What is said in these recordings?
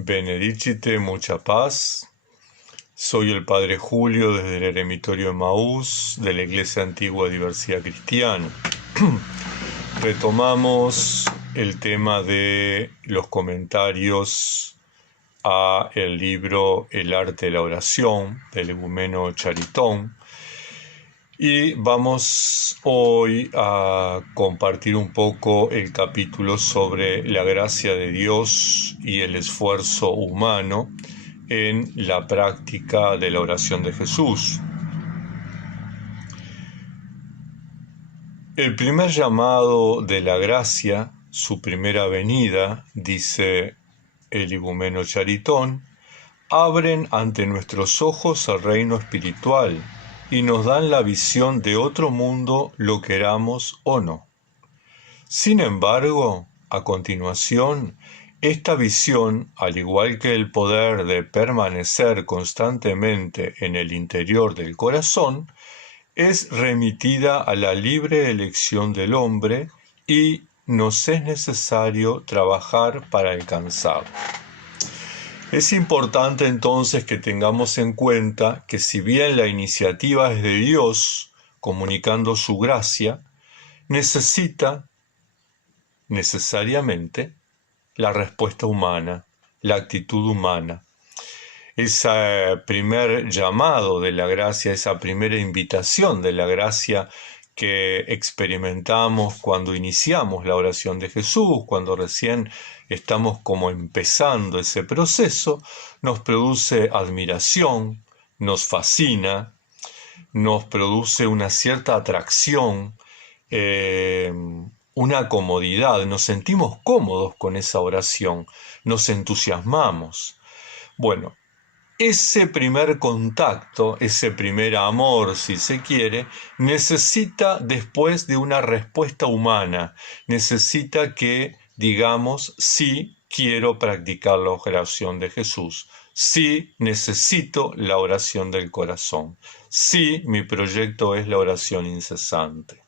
Benedicite, mucha paz. Soy el Padre Julio desde el Eremitorio Emaús de la Iglesia Antigua Diversidad Cristiana. Retomamos el tema de los comentarios a el libro El arte de la oración del egumeno Charitón. Y vamos hoy a compartir un poco el capítulo sobre la gracia de Dios y el esfuerzo humano en la práctica de la oración de Jesús. El primer llamado de la gracia, su primera venida, dice el igumeno Charitón, abren ante nuestros ojos el reino espiritual y nos dan la visión de otro mundo, lo queramos o no. Sin embargo, a continuación, esta visión, al igual que el poder de permanecer constantemente en el interior del corazón, es remitida a la libre elección del hombre y nos es necesario trabajar para alcanzarla. Es importante entonces que tengamos en cuenta que si bien la iniciativa es de Dios, comunicando su gracia, necesita necesariamente la respuesta humana, la actitud humana. Ese primer llamado de la gracia, esa primera invitación de la gracia que experimentamos cuando iniciamos la oración de Jesús, cuando recién estamos como empezando ese proceso, nos produce admiración, nos fascina, nos produce una cierta atracción, una comodidad, nos sentimos cómodos con esa oración, nos entusiasmamos. Bueno, ese primer contacto, ese primer amor, si se quiere, necesita después de una respuesta humana, necesita que digamos, sí quiero practicar la oración de Jesús, sí necesito la oración del corazón, sí mi proyecto es la oración incesante.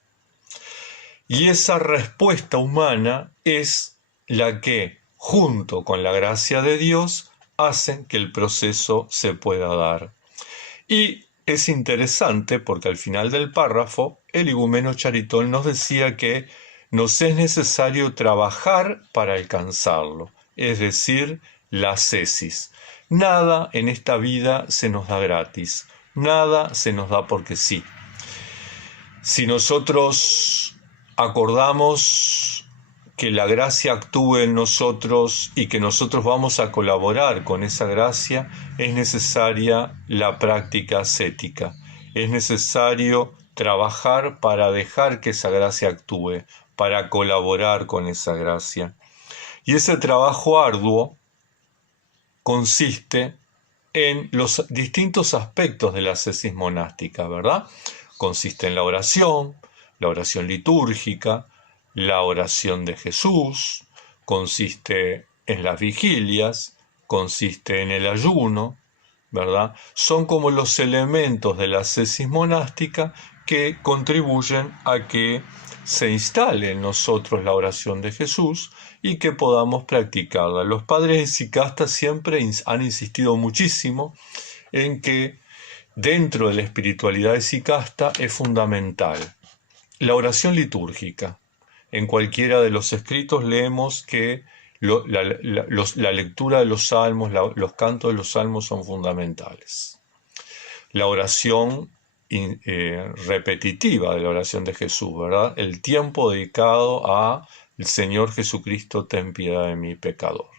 Y esa respuesta humana es la que, junto con la gracia de Dios, hacen que el proceso se pueda dar. Y es interesante porque al final del párrafo, el igumeno Charitón nos decía que nos es necesario trabajar para alcanzarlo, es decir, la ascesis. Nada en esta vida se nos da gratis, nada se nos da porque sí. Si nosotros acordamos que la gracia actúe en nosotros y que nosotros vamos a colaborar con esa gracia, es necesaria la práctica ascética. Es necesario trabajar para dejar que esa gracia actúe, para colaborar con esa gracia. Y ese trabajo arduo consiste en los distintos aspectos de la ascesis monástica, ¿verdad? Consiste en la oración litúrgica, la oración de Jesús, consiste en las vigilias, consiste en el ayuno, ¿verdad? Son como los elementos de la ascesis monástica que contribuyen a que se instale en nosotros la oración de Jesús y que podamos practicarla. Los padres de Sicasta siempre han insistido muchísimo en que dentro de la espiritualidad de Sicasta es fundamental la oración litúrgica. En cualquiera de los escritos leemos que la lectura de los salmos, los cantos de los salmos son fundamentales. La oración repetitiva de la oración de Jesús, ¿verdad? El tiempo dedicado a el Señor Jesucristo, ten piedad de mí, pecador.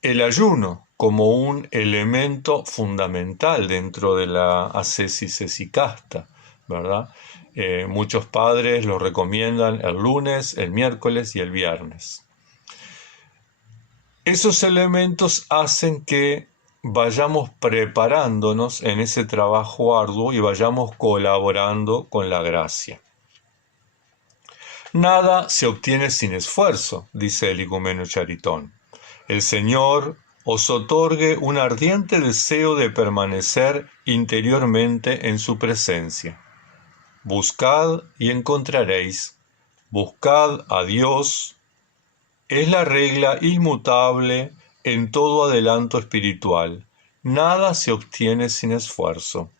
El ayuno como un elemento fundamental dentro de la ascesis esicasta, ¿verdad? Muchos padres lo recomiendan el lunes, el miércoles y el viernes. Esos elementos hacen que vayamos preparándonos en ese trabajo arduo y vayamos colaborando con la gracia. Nada se obtiene sin esfuerzo, dice el igumeno Charitón. El Señor os otorgue un ardiente deseo de permanecer interiormente en su presencia. Buscad y encontraréis. Buscad a Dios. Es la regla inmutable en todo adelanto espiritual. Nada se obtiene sin esfuerzo.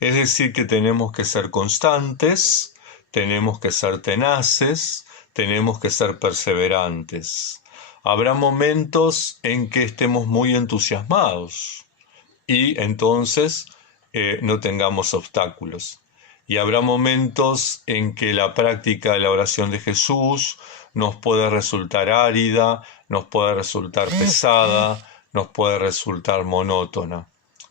Es decir, que tenemos que ser constantes, tenemos que ser tenaces, tenemos que ser perseverantes. Habrá momentos en que estemos muy entusiasmados y entonces no tengamos obstáculos. Y habrá momentos en que la práctica de la oración de Jesús nos puede resultar árida, nos puede resultar pesada, nos puede resultar monótona.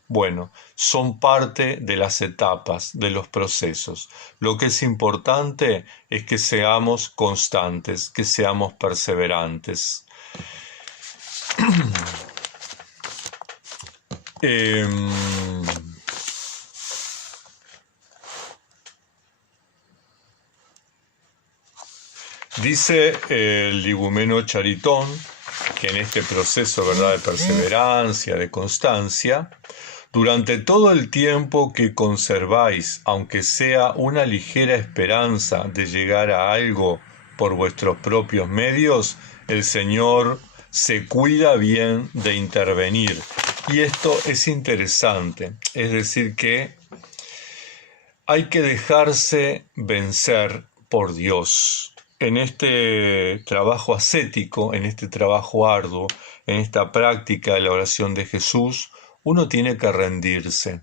Bueno, son parte de las etapas, de los procesos. Lo que es importante es que seamos constantes, que seamos perseverantes. Dice el igumeno Charitón que en este proceso, ¿verdad?, de perseverancia, de constancia, durante todo el tiempo que conserváis, aunque sea una ligera esperanza de llegar a algo por vuestros propios medios, el Señor se cuida bien de intervenir. Y esto es interesante, es decir que hay que dejarse vencer por Dios. En este trabajo ascético, en este trabajo arduo, en esta práctica de la oración de Jesús, uno tiene que rendirse.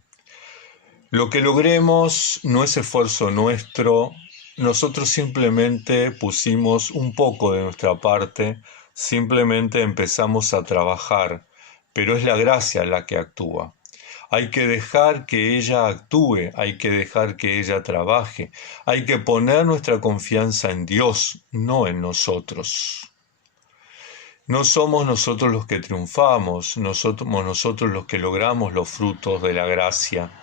Lo que logremos no es esfuerzo nuestro, nosotros simplemente pusimos un poco de nuestra parte, simplemente empezamos a trabajar, pero es la gracia la que actúa. Hay que dejar que ella actúe, hay que dejar que ella trabaje, hay que poner nuestra confianza en Dios, no en nosotros. No somos nosotros los que triunfamos, somos nosotros los que logramos los frutos de la gracia.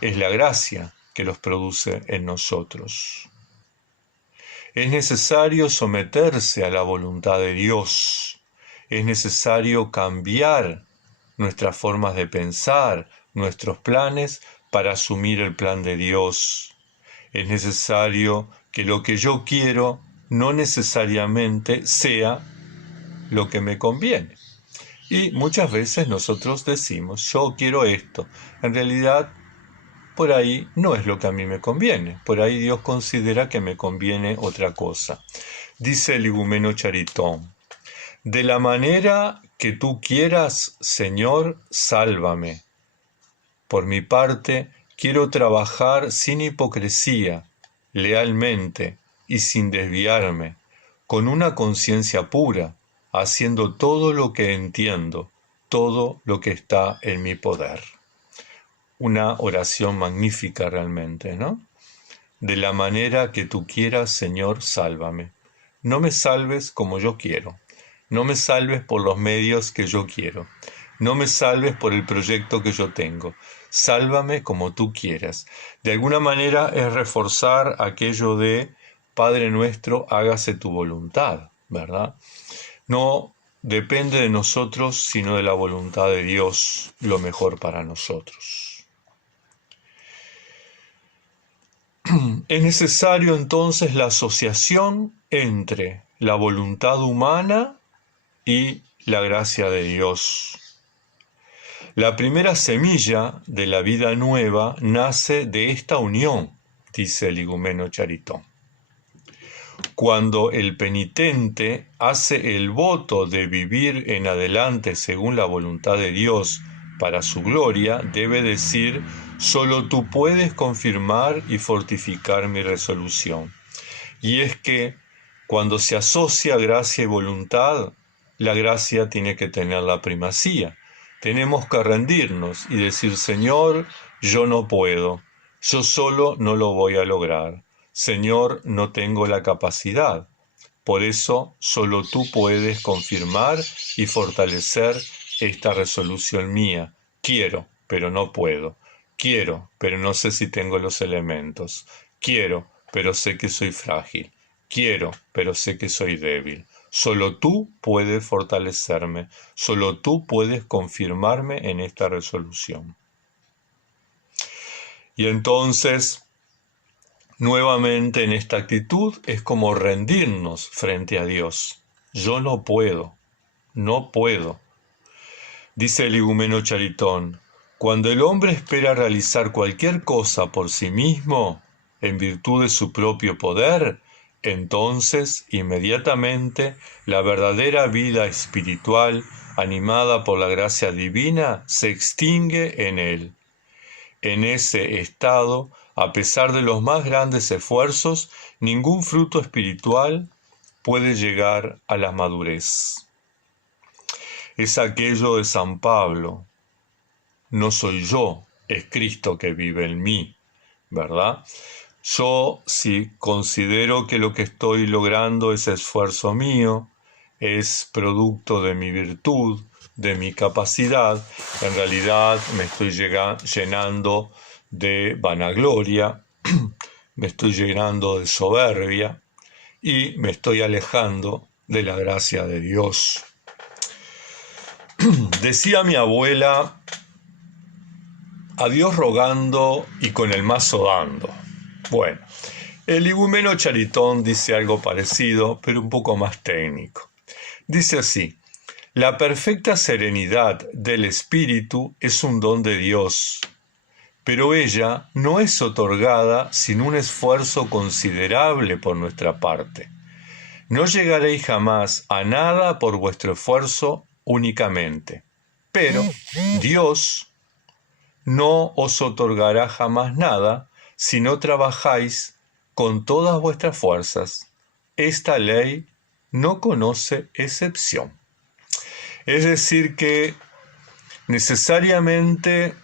Es la gracia que los produce en nosotros. Es necesario someterse a la voluntad de Dios. Es necesario cambiar nuestras formas de pensar, nuestros planes, para asumir el plan de Dios. Es necesario que lo que yo quiero no necesariamente sea lo que me conviene. Y muchas veces nosotros decimos, yo quiero esto. En realidad, por ahí no es lo que a mí me conviene. Por ahí Dios considera que me conviene otra cosa. Dice el igumeno Charitón, de la manera que tú quieras, Señor, sálvame. Por mi parte, quiero trabajar sin hipocresía, lealmente y sin desviarme, con una conciencia pura, haciendo todo lo que entiendo, todo lo que está en mi poder. Una oración magnífica realmente, ¿no? De la manera que tú quieras, Señor, sálvame. No me salves como yo quiero. No me salves por los medios que yo quiero. No me salves por el proyecto que yo tengo. Sálvame como tú quieras. De alguna manera es reforzar aquello de Padre nuestro, hágase tu voluntad, ¿verdad? No depende de nosotros, sino de la voluntad de Dios, lo mejor para nosotros. Es necesario entonces la asociación entre la voluntad humana y la gracia de Dios. La primera semilla de la vida nueva nace de esta unión, dice el igumeno Charitón. Cuando el penitente hace el voto de vivir en adelante según la voluntad de Dios para su gloria, debe decir, solo tú puedes confirmar y fortificar mi resolución. Y es que cuando se asocia gracia y voluntad, la gracia tiene que tener la primacía. Tenemos que rendirnos y decir, Señor, yo no puedo, yo solo no lo voy a lograr. Señor, no tengo la capacidad. Por eso solo tú puedes confirmar y fortalecer esta resolución mía. Quiero, pero no puedo. Quiero, pero no sé si tengo los elementos. Quiero, pero sé que soy frágil. Quiero, pero sé que soy débil. Solo tú puedes fortalecerme. Solo tú puedes confirmarme en esta resolución. Y entonces, nuevamente en esta actitud es como rendirnos frente a Dios. Yo no puedo, no puedo. Dice el igumeno Charitón: cuando el hombre espera realizar cualquier cosa por sí mismo, en virtud de su propio poder, entonces, inmediatamente, la verdadera vida espiritual, animada por la gracia divina, se extingue en él. En ese estado, a pesar de los más grandes esfuerzos, ningún fruto espiritual puede llegar a la madurez. Es aquello de San Pablo: no soy yo, es Cristo que vive en mí, ¿verdad? Yo, si considero que lo que estoy logrando es esfuerzo mío, es producto de mi virtud, de mi capacidad, en realidad me estoy llenando de vanagloria, me estoy llenando de soberbia y me estoy alejando de la gracia de Dios. Decía mi abuela: a Dios rogando y con el mazo dando. Bueno, el igumeno Charitón dice algo parecido, pero un poco más técnico. Dice así: la perfecta serenidad del espíritu es un don de Dios, pero ella no es otorgada sin un esfuerzo considerable por nuestra parte. No llegaréis jamás a nada por vuestro esfuerzo únicamente, pero Dios no os otorgará jamás nada si no trabajáis con todas vuestras fuerzas. Esta ley no conoce excepción. Es decir, que necesariamente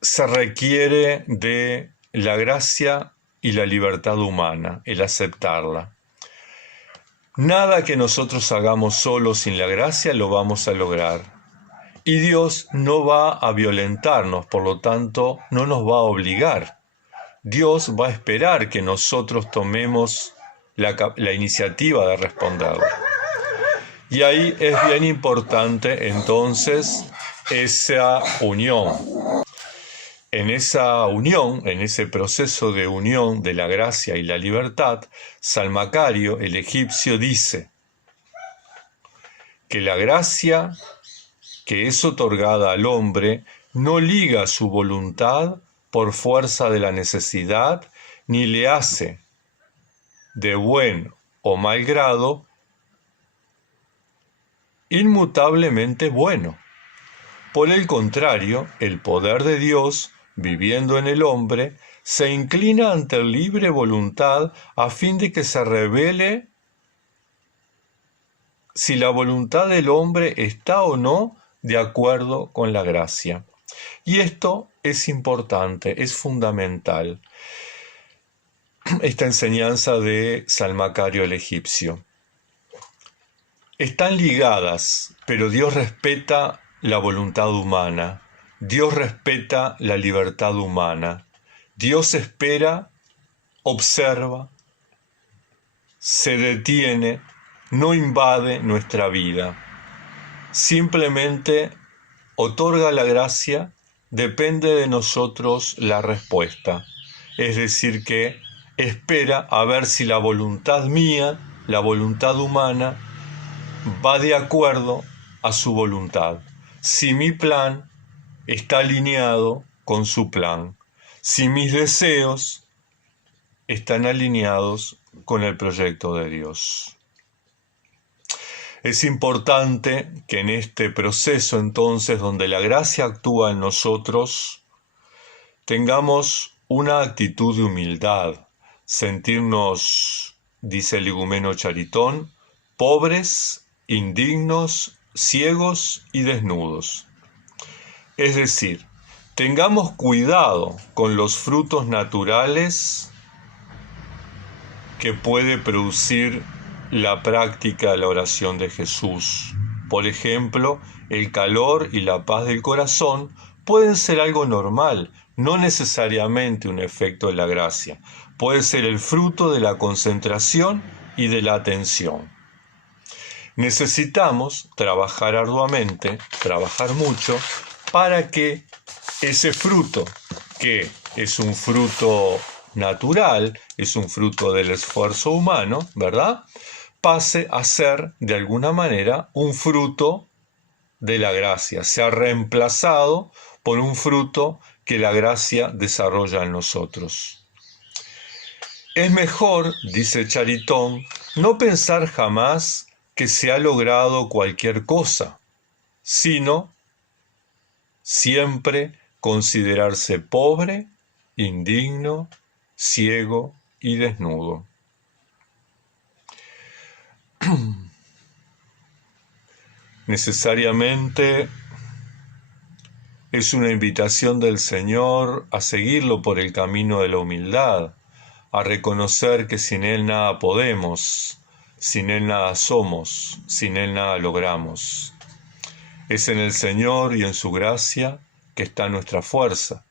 se requiere de la gracia y la libertad humana, el aceptarla. Nada que nosotros hagamos solos sin la gracia lo vamos a lograr. Y Dios no va a violentarnos, por lo tanto, no nos va a obligar. Dios va a esperar que nosotros tomemos la iniciativa de responderle. Y ahí es bien importante, entonces, esa unión. En esa unión, en ese proceso de unión de la gracia y la libertad, San Macario, el egipcio, dice que la gracia que es otorgada al hombre no liga su voluntad por fuerza de la necesidad, ni le hace, de buen o mal grado, inmutablemente bueno. Por el contrario, el poder de Dios, viviendo en el hombre, se inclina ante la libre voluntad a fin de que se revele si la voluntad del hombre está o no de acuerdo con la gracia. Y esto es importante, es fundamental, esta enseñanza de San Macario el egipcio. Están ligadas, pero Dios respeta la voluntad humana, Dios respeta la libertad humana, Dios espera, observa, se detiene, no invade nuestra vida. Simplemente otorga la gracia, depende de nosotros la respuesta. Es decir, que espera a ver si la voluntad mía, la voluntad humana, va de acuerdo a su voluntad. Si mi plan está alineado con su plan. Si mis deseos están alineados con el proyecto de Dios. Es importante que en este proceso, entonces, donde la gracia actúa en nosotros, tengamos una actitud de humildad, sentirnos, dice el igumeno Charitón, pobres, indignos, ciegos y desnudos. Es decir, tengamos cuidado con los frutos naturales que puede producir la práctica de la oración de Jesús. Por ejemplo, el calor y la paz del corazón pueden ser algo normal, no necesariamente un efecto de la gracia. Puede ser el fruto de la concentración y de la atención. Necesitamos trabajar arduamente, trabajar mucho, para que ese fruto, que es un fruto natural, es un fruto del esfuerzo humano, ¿verdad?, pase a ser, de alguna manera, un fruto de la gracia, se ha reemplazado por un fruto que la gracia desarrolla en nosotros. Es mejor, dice Charitón, no pensar jamás que se ha logrado cualquier cosa, sino siempre considerarse pobre, indigno, ciego y desnudo. Necesariamente es una invitación del Señor a seguirlo por el camino de la humildad, a reconocer que sin Él nada podemos, sin Él nada somos, sin Él nada logramos. Es en el Señor y en su gracia que está nuestra fuerza.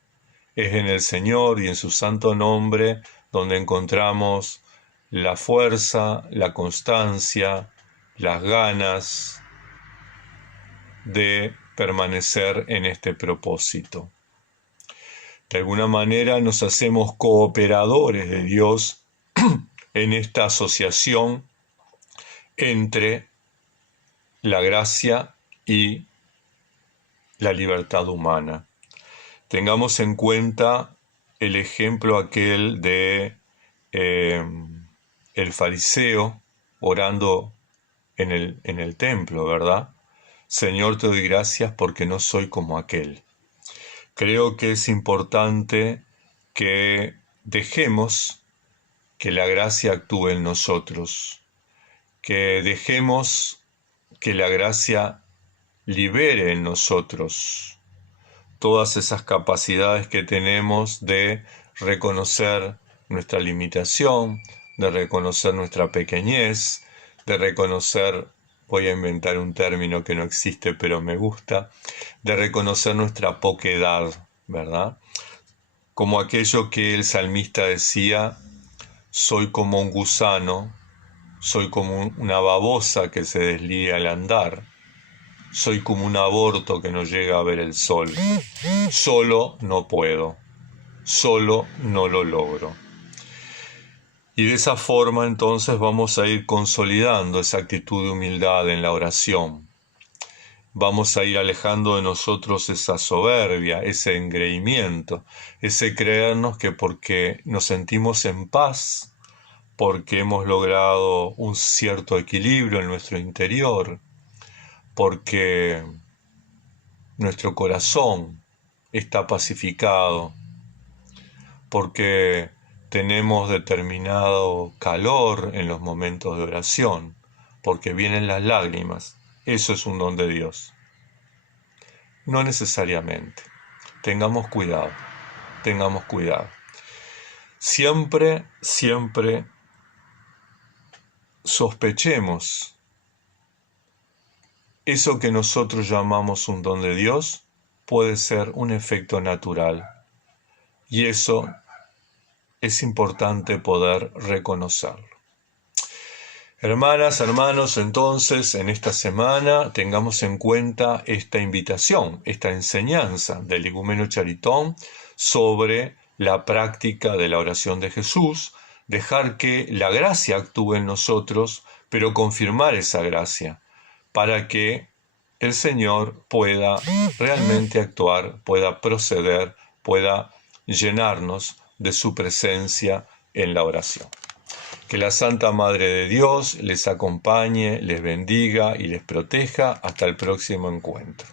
Es en el Señor y en su santo nombre donde encontramos la fuerza, la constancia, las ganas de permanecer en este propósito. De alguna manera nos hacemos cooperadores de Dios en esta asociación entre la gracia y la libertad humana. Tengamos en cuenta el ejemplo aquel de el fariseo orando en el templo, ¿verdad? Señor, te doy gracias porque no soy como aquel. Creo que es importante que dejemos que la gracia actúe en nosotros, que dejemos que la gracia libere en nosotros todas esas capacidades que tenemos de reconocer nuestra limitación, de reconocer nuestra pequeñez, de reconocer, voy a inventar un término que no existe pero me gusta, de reconocer nuestra poquedad, ¿verdad? Como aquello que el salmista decía, soy como un gusano, soy como una babosa que se deslía al andar, soy como un aborto que no llega a ver el sol, solo no puedo, solo no lo logro. Y de esa forma entonces vamos a ir consolidando esa actitud de humildad en la oración. Vamos a ir alejando de nosotros esa soberbia, ese engreimiento, ese creernos que porque nos sentimos en paz, porque hemos logrado un cierto equilibrio en nuestro interior, porque nuestro corazón está pacificado, porque tenemos determinado calor en los momentos de oración, porque vienen las lágrimas. Eso es un don de Dios. No necesariamente. Tengamos cuidado, tengamos cuidado. Siempre sospechemos eso que nosotros llamamos un don de Dios puede ser un efecto natural. Y eso es importante poder reconocerlo. Hermanas, hermanos, entonces en esta semana tengamos en cuenta esta invitación, esta enseñanza del igumeno Charitón sobre la práctica de la oración de Jesús, dejar que la gracia actúe en nosotros, pero confirmar esa gracia para que el Señor pueda realmente actuar, pueda proceder, pueda llenarnos de su presencia en la oración. Que la Santa Madre de Dios les acompañe, les bendiga y les proteja hasta el próximo encuentro.